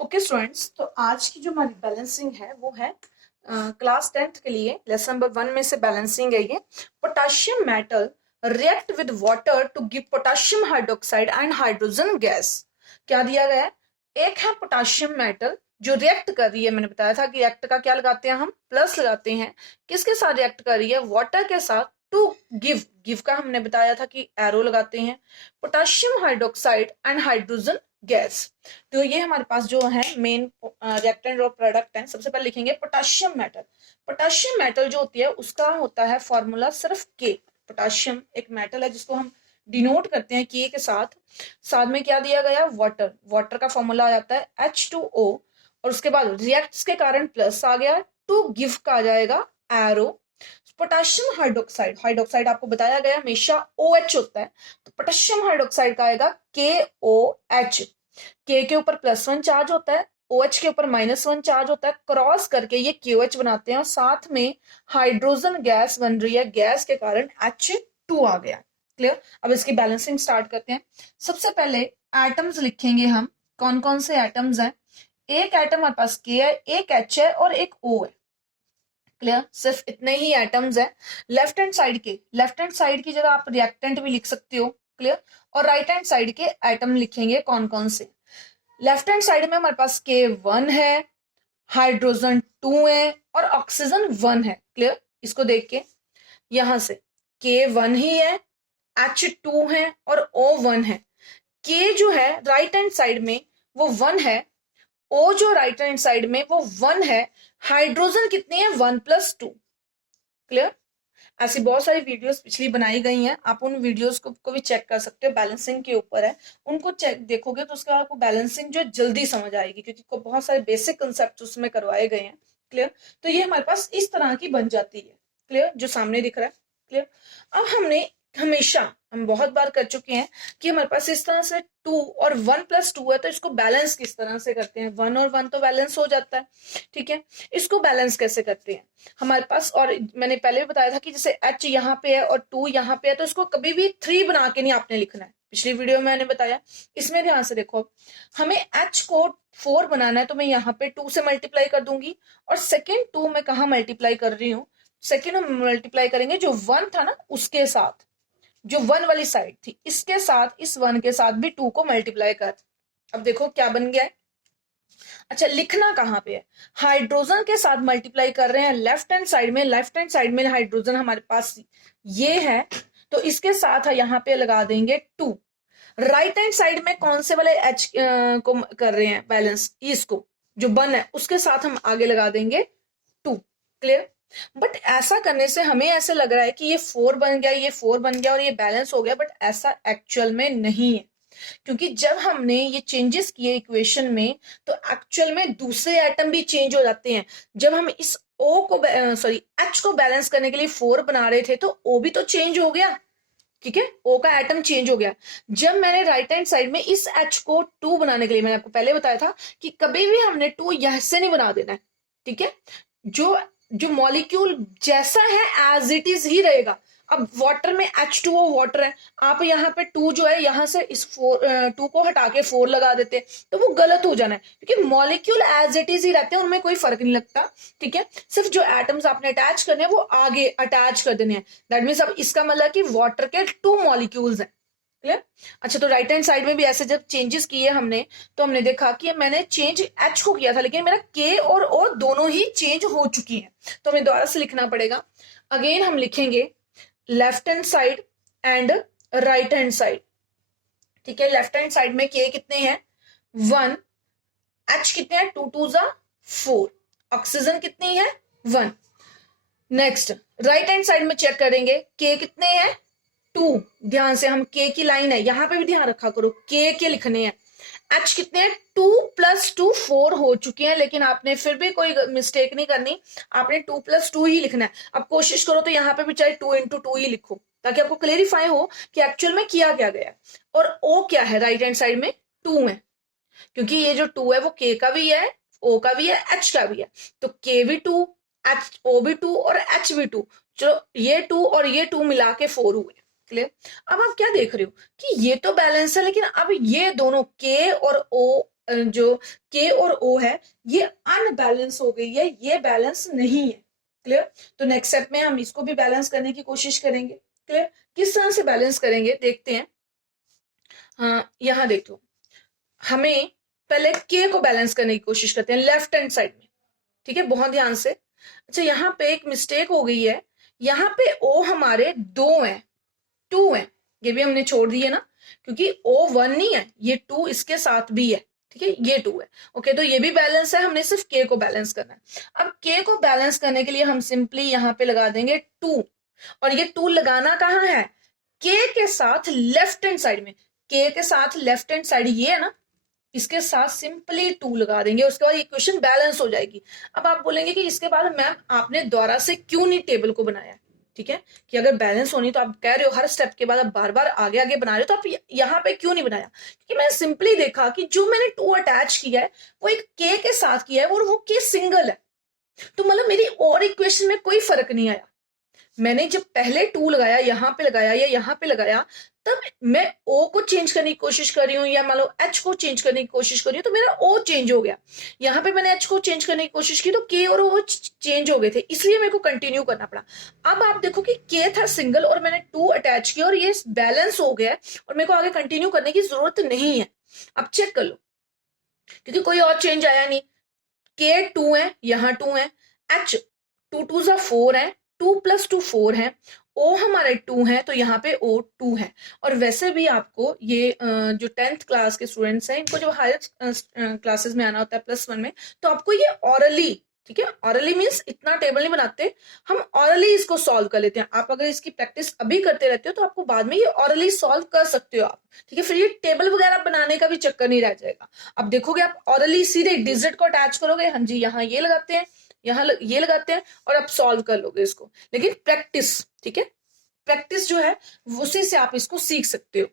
Okay students, तो आज की जो हमारी बैलेंसिंग है वो है क्लास 10th के लिए लेसन नंबर 1 में से बैलेंसिंग है ये। Potassium metal react with water to give potassium hydroxide and hydrogen gas. क्या दिया गया है? एक है पोटाशियम मेटल जो रिएक्ट कर रही है। मैंने बताया था कि रिएक्ट का क्या लगाते हैं हम, प्लस लगाते हैं। किसके साथ रिएक्ट कर रही है? वाटर के साथ। टू गिव, गिव का हमने बताया था कि एरो लगाते हैं। Potassium hydroxide and hydrogen gas. तो ये हमारे पास जो है मेन रिएक्टेंट और प्रोडक्ट है। सबसे पहले लिखेंगे पोटाशियम मेटल। पोटाशियम मेटल जो होती है उसका होता है फॉर्मूला सिर्फ के। पोटाशियम एक मेटल है जिसको हम डिनोट करते हैं के के साथ। साथ में क्या दिया गया? वाटर। वाटर का फॉर्मूला आ जाता है H2O और उसके बाद रिएक्ट्स के कारण प्लस आ गया। टू गिव का आ जाएगा एरो। पोटाशियम हाइड्रोक्साइड, हाइड्रोक्साइड आपको बताया गया हमेशा OH होता है, तो पोटाशियम हाइड्रोक्साइड का आएगा KOH। के ऊपर +1 चार्ज होता है, OH के ऊपर -1 चार्ज होता है, क्रॉस करके ये KOH बनाते हैं और साथ में हाइड्रोजन गैस बन रही है। गैस के कारण H2 आ गया। क्लियर? अब इसकी बैलेंसिंग स्टार्ट करते हैं। सबसे पहले एटम्स लिखेंगे हम। कौन कौन से एटम्स हैं? एक एटम हमारे पास K है, एक H है और एक O है। क्लियर? सिर्फ इतने ही एटम्स है। लेफ्ट हैंड साइड की जगह आप रिएक्टेंट भी लिख सकते हो। क्लियर? और राइट हैंड साइड के एटम लिखेंगे कौन कौन से। लेफ्ट हैंड साइड में हमारे पास K1 है, हाइड्रोजन 2 है और ऑक्सीजन 1 है। क्लियर? इसको देख के यहां से K1 ही है, H2 है और O1 है। K जो है राइट हैंड साइड में वो 1 है, O जो राइट हैंड साइड में वो 1 है। हाइड्रोजन कितनी है? 1+2। क्लियर? ऐसी बहुत सारी वीडियोस पिछली बनाई गई हैं, आप उन वीडियोस को भी चेक कर सकते हो। बैलेंसिंग के ऊपर है, उनको चेक देखोगे तो उसके बाद आपको बैलेंसिंग जो जल्दी समझ आएगी क्योंकि को बहुत सारे बेसिक कंसेप्ट उसमें करवाए गए हैं। क्लियर? तो ये हमारे पास इस तरह की बन जाती है। क्लियर? जो सामने दिख रहा है। क्लियर? अब हमने हमेशा, हम बहुत बार कर चुके हैं कि हमारे पास इस तरह से 2 और 1+2 है, तो इसको बैलेंस किस तरह से करते हैं? 1 और 1 तो बैलेंस हो जाता है। ठीक है, इसको बैलेंस कैसे करते हैं हमारे पास? और मैंने पहले भी बताया था कि जैसे H यहाँ पे है और 2 यहाँ पे है, तो इसको कभी भी 3 बना के नहीं आपने लिखना है। पिछली वीडियो में मैंने बताया। इसमें ध्यान से देखो, हमें H को 4 बनाना है तो मैं यहाँ पे 2 से मल्टीप्लाई कर दूंगी और सेकेंड 2 मैं कहा मल्टीप्लाई कर रही हूँ? सेकेंड हम मल्टीप्लाई करेंगे जो 1 था ना उसके साथ, जो 1 वाली साइड थी इसके साथ, इस 1 के साथ भी 2 को मल्टीप्लाई कर। अब देखो क्या बन गया है। अच्छा, लिखना कहाँ पे है? हाइड्रोजन के साथ मल्टीप्लाई कर रहे हैं लेफ्ट हैंड साइड में। लेफ्ट हैंड साइड में हाइड्रोजन हमारे पास ये है, तो इसके साथ यहाँ पे लगा देंगे 2। राइट हैंड साइड में कौन से वाले H को कर रहे हैं बैलेंस? इसको, जो 1 है उसके साथ हम आगे लगा देंगे 2। क्लियर? बट ऐसा करने से हमें ऐसे लग रहा है कि ये 4 बन गया, ये 4 बन गया और ये बैलेंस हो गया, बट ऐसा एक्चुअल में नहीं है। क्योंकि जब हमने ये चेंजेस किए इक्वेशन में तो एक्चुअल में दूसरे एटम भी चेंज हो जाते हैं। जब हम इस O को H को बैलेंस करने के लिए 4 बना रहे थे तो O भी तो चेंज हो गया। ठीक है, O का एटम चेंज हो गया। जब मैंने राइट हैंड साइड में इस H को 2 बनाने के लिए, मैंने आपको पहले बताया था कि कभी भी हमने 2 यहां से नहीं बना देना है। ठीक है, जो जो मॉलिक्यूल जैसा है एज इट इज ही रहेगा। अब वाटर में H2O वाटर है, आप यहाँ पे 2 जो है यहाँ से इस 2 को हटा के 4 लगा देते तो वो गलत हो जाना है, क्योंकि मॉलिक्यूल एज इट इज ही रहते हैं, उनमें कोई फर्क नहीं लगता। ठीक है, सिर्फ जो एटम्स आपने अटैच करने हैं वो आगे अटैच कर देने हैं। दैट मीन्स अब इसका मतलब कि वाटर के 2 मॉलिक्यूल्स हैं। क्लियर? अच्छा, तो राइट हैंड साइड में भी ऐसे जब चेंजेस किए हमने तो हमने देखा कि मैंने चेंज H को किया था लेकिन मेरा K और O दोनों ही चेंज हो चुकी हैं, तो हमें दोबारा से लिखना पड़ेगा। अगेन हम लिखेंगे left hand side and right hand side. ठीक है, लेफ्ट हैंड साइड में K कितने हैं? 1, H कितने हैं? 2 2 4, ऑक्सीजन कितनी है? 1। नेक्स्ट राइट हैंड साइड में चेक करेंगे K कितने हैं? 2। ध्यान से, हम K की लाइन है यहां पे भी ध्यान रखा करो, K के लिखने हैं। H कितने हैं? 2+2 4 हो चुके हैं, लेकिन आपने फिर भी कोई मिस्टेक नहीं करनी, आपने 2+2 ही लिखना है। अब कोशिश करो तो यहाँ पे भी चाहे 2 × 2 ही लिखो ताकि आपको क्लेरिफाई हो कि एक्चुअल में किया क्या गया। और O क्या है? राइट हैंड साइड में 2 है, क्योंकि ये जो 2 है वो K का भी है, O का भी है, H का भी है, तो K भी 2, O भी 2 और H भी 2। चलो, ये 2 और ये 2 मिला के 4 हुए। क्लियर? अब आप क्या देख रहे हो कि ये तो बैलेंस है, लेकिन अब ये दोनों K और O जो के और ओ है ये अनबैलेंस हो गई है, ये बैलेंस नहीं है। क्लियर? तो नेक्स्ट स्टेप में हम इसको भी बैलेंस करने की कोशिश करेंगे। क्लियर? किस तरह से बैलेंस करेंगे देखते हैं। हाँ, यहाँ देख लो, हमें पहले के को बैलेंस करने की कोशिश करते हैं लेफ्ट हैंड साइड में। ठीक है, बहुत ध्यान से। अच्छा, यहाँ पे एक मिस्टेक हो गई है, यहाँ पे ओ हमारे 2 हैं, 2 हैं, ये भी हमने छोड़ दिए ना, क्योंकि ओ 1 नहीं है, ये 2 इसके साथ भी है। ठीक है, ये 2 है। ओके, तो ये भी बैलेंस है, हमने सिर्फ के को बैलेंस करना है। अब के को बैलेंस करने के लिए हम सिंपली यहाँ पे लगा देंगे 2, और ये 2 लगाना कहाँ है? के साथ लेफ्ट हैंड साइड में। के के साथ लेफ्ट हैंड साइड ये है ना, इसके साथ सिंपली 2 लगा देंगे, उसके बाद इक्वेशन बैलेंस हो जाएगी। अब आप बोलेंगे कि इसके बाद मैम आपने दोबारा से क्यों नहीं टेबल को बनाया? ठीक है, कि अगर बैलेंस होनी तो आप कह रहे हो हर स्टेप के बाद आप बार बार आगे आगे बना रहे हो, तो आप यहाँ पे क्यों नहीं बनाया? क्योंकि मैंने सिंपली देखा कि जो मैंने 2 अटैच किया है वो एक के साथ किया है और वो के सिंगल है, तो मतलब मेरी और इक्वेशन में कोई फर्क नहीं आया। मैंने जब पहले 2 लगाया, यहाँ पे लगाया या यहाँ पे लगाया, तब मैं ओ को चेंज करने की कोशिश कर रही हूँ या मान लो एच को चेंज करने की कोशिश कर रही हूँ, तो मेरा ओ चेंज हो गया। यहाँ पे मैंने एच को चेंज करने की कोशिश की तो के और ओ चेंज हो गए थे, इसलिए मेरे को कंटिन्यू करना पड़ा। अब आप देखो कि के था सिंगल और मैंने 2 अटैच किया और ये बैलेंस हो गया और मेरे को आगे कंटिन्यू करने की जरूरत नहीं है। अब चेक कर लो, क्योंकि कोई और चेंज आया नहीं। के 2 है, यहाँ 2 है, एच 2 2 4 है, 2 + 2 4 है, ओ हमारे 2 है, तो यहाँ पे ओ 2 है। और वैसे भी आपको ये जो 10th क्लास के स्टूडेंट्स हैं, इनको जब हायर क्लासेस में आना होता है +1 में, तो आपको ये ऑरली, ठीक है, ऑरली मीन्स इतना टेबल नहीं बनाते, हम ऑरली इसको सॉल्व कर लेते हैं। आप अगर इसकी प्रैक्टिस अभी करते रहते हो तो आपको बाद में ये ऑरली सॉल्व कर सकते हो आप। ठीक है, फिर ये टेबल वगैरह बनाने का भी चक्कर नहीं रह जाएगा। अब देखोगे आप ऑरली सीधे डिजिट को अटैच करोगे, हाँ जी यहाँ ये लगाते हैं, यहाँ ये लगाते हैं और आप सॉल्व कर लोगे इसको। लेकिन प्रैक्टिस, ठीक है, प्रैक्टिस जो है उसी से आप इसको सीख सकते हो।